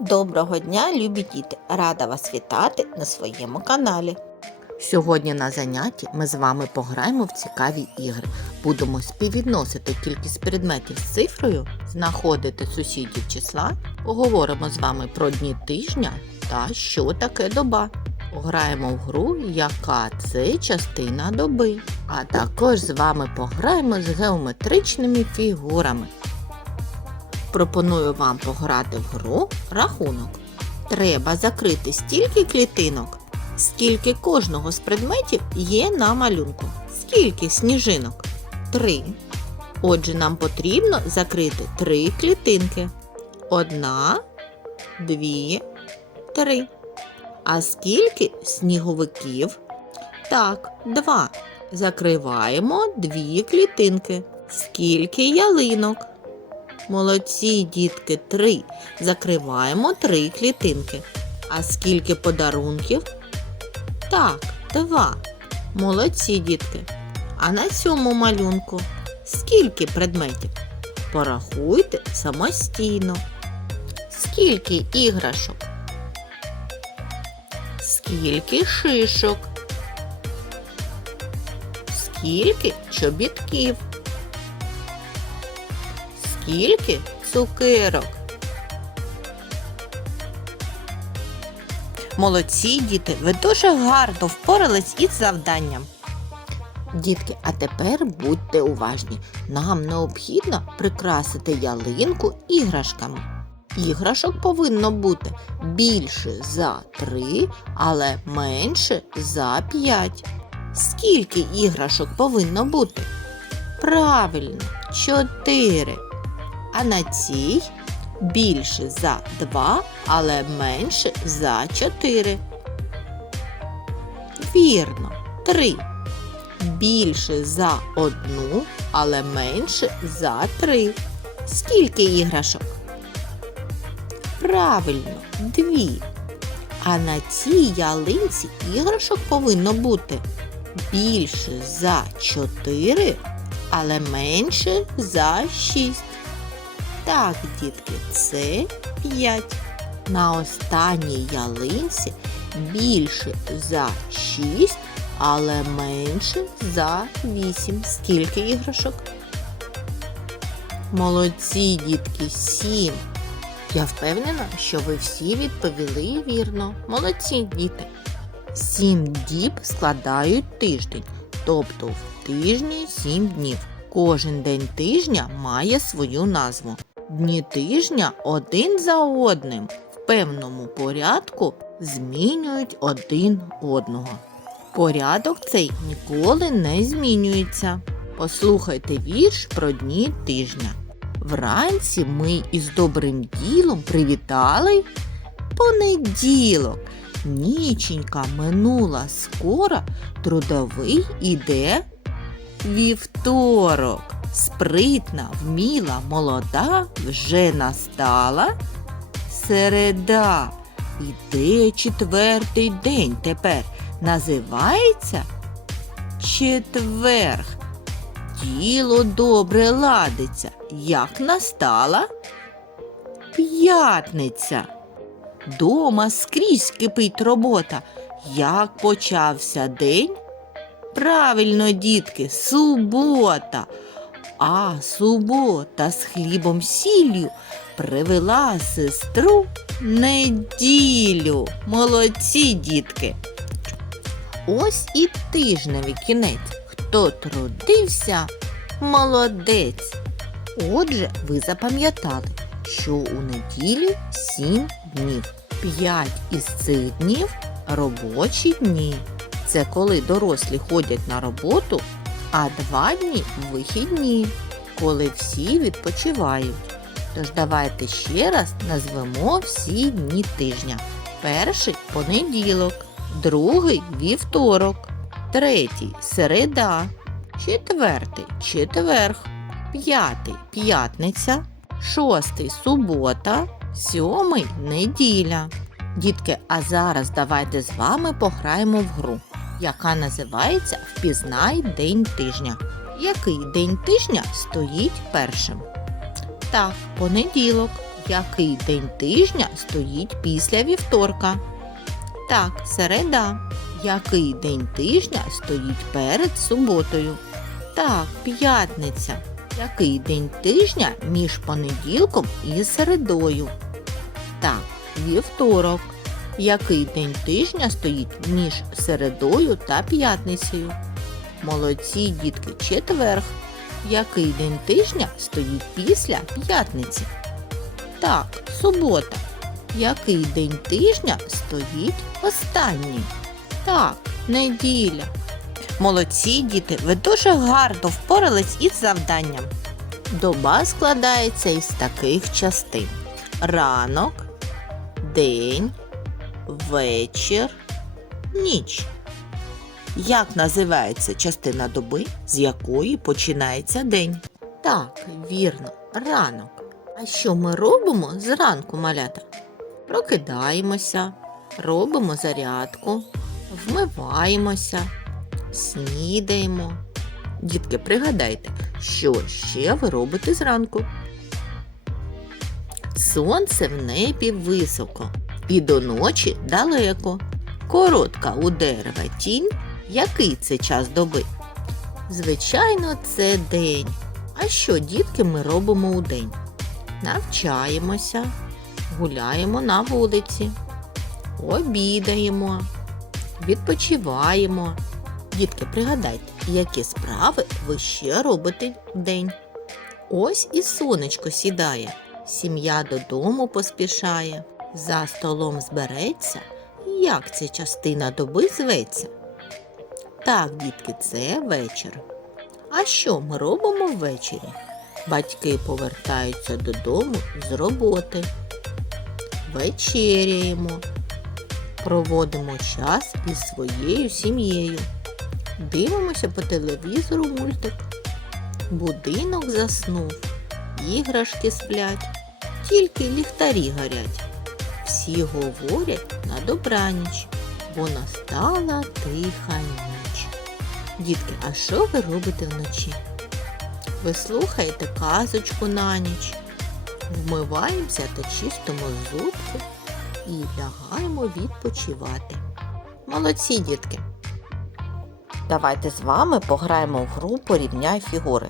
Доброго дня, любі діти! Рада вас вітати на своєму каналі. Сьогодні на занятті ми з вами пограємо в цікаві ігри. Будемо співвідносити кількість предметів з цифрою, знаходити сусідів числа, поговоримо з вами про дні тижня та що таке доба. Пограємо в гру, яка це частина доби. А також з вами пограємо з геометричними фігурами. Пропоную вам пограти в гру рахунок. Треба закрити стільки клітинок, скільки кожного з предметів є на малюнку. Скільки сніжинок? Три. Отже, нам потрібно закрити три клітинки. Одна, дві, три. А скільки сніговиків? Так, два. Закриваємо дві клітинки. Скільки ялинок? Молодці, дітки, три. Закриваємо три клітинки. А скільки подарунків? Так, два. Молодці, дітки. А на цьому малюнку скільки предметів? Порахуйте самостійно. Скільки іграшок? Скільки шишок? Скільки чобітків? Скільки цукерок? Молодці, діти, ви дуже гарно впорались із завданням. Дітки, а тепер будьте уважні. Нам необхідно прикрасити ялинку іграшками. Іграшок повинно бути більше за 3, але менше за 5. Скільки іграшок повинно бути? Правильно, 4. А на цій більше за 2, але менше за 4. Вірно, 3. Більше за одну, але менше за 3. Скільки іграшок? Правильно, 2. А на цій ялинці іграшок повинно бути більше за 4, але менше за 6. Так, дітки, це 5. На останній ялинці більше за 6, але менше за 8. Скільки іграшок? Молодці, дітки, 7. Я впевнена, що ви всі відповіли вірно. Молодці, діти. Сім діб складають тиждень, тобто в тижні сім днів. Кожен день тижня має свою назву. Дні тижня один за одним в певному порядку змінюють один одного. Порядок цей ніколи не змінюється. Послухайте вірш про дні тижня. Вранці ми із добрим ділом привітали понеділок. Ніченька минула скоро, трудовий іде вівторок. Спритна, вміла, молода, вже настала середа. Іде четвертий день тепер. Називається четверг. Діло добре ладиться. Як настала п'ятниця. Дома скрізь кипить робота. Як почався день? Правильно, дітки, субота. А субота з хлібом сіллю привела сестру неділю. Молодці, дітки. Ось і тижневий кінець. Хто трудився, молодець. Отже, ви запам'ятали, що у неділю сім днів. П'ять із цих днів робочі дні. Це коли дорослі ходять на роботу, а два дні вихідні, коли всі відпочивають. Тож давайте ще раз назвемо всі дні тижня. Перший понеділок, другий вівторок, третій середа, четвертий четверг, п'ятий п'ятниця, шостий субота, сьомий неділя. Дітки, а зараз давайте з вами пограємо в гру, яка називається Впізнай день тижня. Який день тижня стоїть першим? Так, понеділок. Який день тижня стоїть після вівторка? Так, середа. Який день тижня стоїть перед суботою? Так, п'ятниця. Який день тижня між понеділком і середою? Так, вівторок. Який день тижня стоїть між середою та п'ятницею? Молодці, дітки, четверг. Який день тижня стоїть після п'ятниці? Так, субота. Який день тижня стоїть останній? Так, неділя. Молодці, діти, ви дуже гарно впорались із завданням. Доба складається із таких частин: ранок, день, вечір, ніч. Як називається частина доби, з якої починається день? Так, вірно, ранок. А що ми робимо зранку, малята? Прокидаємося, робимо зарядку, вмиваємося, снідаємо. Дітки, пригадайте, що ще ви робите зранку? Сонце в небі високо і до ночі далеко. Коротка у дерева тінь. Який це час доби? Звичайно, це день. А що, дітки, ми робимо у день? Навчаємося, гуляємо на вулиці, обідаємо, відпочиваємо. Дітки, пригадайте, які справи ви ще робите в день. Ось і сонечко сідає, сім'я додому поспішає, за столом збереться. Як ця частина доби зветься? Так, дітки, це вечір. А що ми робимо ввечері? Батьки повертаються додому з роботи. Вечеряємо, проводимо час із своєю сім'єю. Дивимося по телевізору мультик. Будинок заснув, іграшки сплять, тільки ліхтарі горять. Всі говорять на добраніч, бо настала тиха ніч. Дітки, а що ви робите вночі? Ви слухаєте казочку на ніч, вмиваємося та чистимо зубки і лягаємо відпочивати. Молодці, дітки! Давайте з вами пограємо в гру порівняй фігури.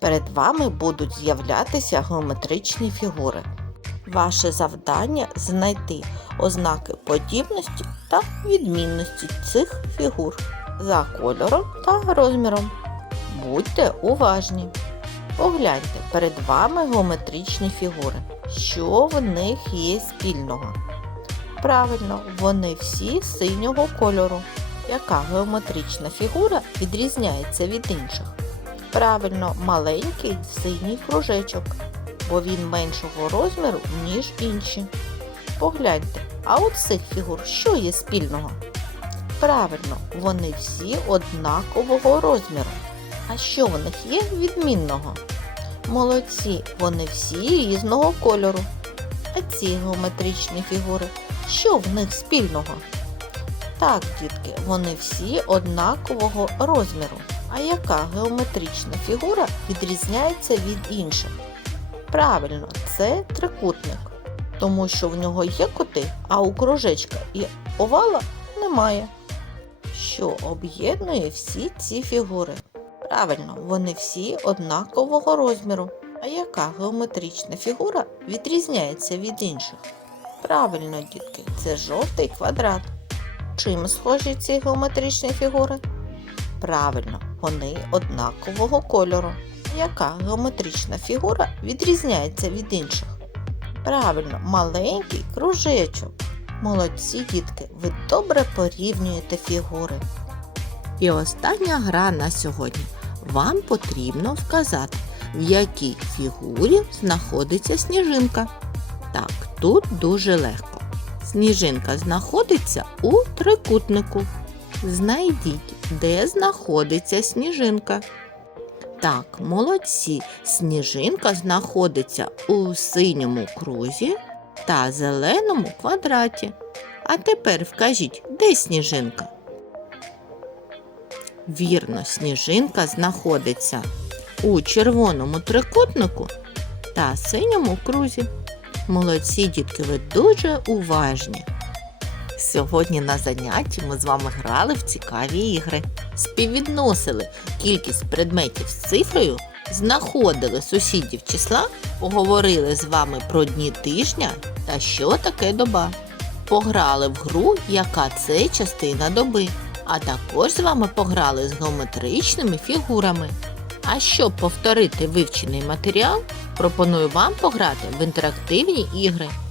Перед вами будуть з'являтися геометричні фігури. Ваше завдання знайти ознаки подібності та відмінності цих фігур за кольором та розміром. Будьте уважні. Погляньте, перед вами геометричні фігури. Що в них є спільного? Правильно, вони всі синього кольору. Яка геометрична фігура відрізняється від інших? Правильно, маленький синій кружечок, бо він меншого розміру, ніж інші. Погляньте, а у цих фігур що є спільного? Правильно, вони всі однакового розміру. А що в них є відмінного? Молодці, вони всі різного кольору. А ці геометричні фігури, що в них спільного? Так, дітки, вони всі однакового розміру. А яка геометрична фігура відрізняється від інших? Правильно, це трикутник, тому що в нього є кути, а у кружечка і овала немає. Що об'єднує всі ці фігури? Правильно, вони всі однакового розміру. А яка геометрична фігура відрізняється від інших? Правильно, дітки, це жовтий квадрат. Чим схожі ці геометричні фігури? Правильно, вони однакового кольору. Яка геометрична фігура відрізняється від інших? Правильно, маленький кружечок. Молодці, дітки, ви добре порівнюєте фігури. І остання гра на сьогодні. Вам потрібно вказати, в якій фігурі знаходиться сніжинка. Так, тут дуже легко. Сніжинка знаходиться у трикутнику. Знайдіть, де знаходиться сніжинка. Так, молодці. Сніжинка знаходиться у синьому крузі та зеленому квадраті. А тепер вкажіть, де сніжинка? Вірно, сніжинка знаходиться у червоному трикутнику та синьому крузі. Молодці, дітки, ви дуже уважні. Сьогодні на занятті ми з вами грали в цікаві ігри, співвідносили кількість предметів з цифрою, знаходили сусідів числа, поговорили з вами про дні тижня та що таке доба. Пограли в гру, яка це частина доби, а також з вами пограли з геометричними фігурами. А щоб повторити вивчений матеріал, пропоную вам пограти в інтерактивні ігри.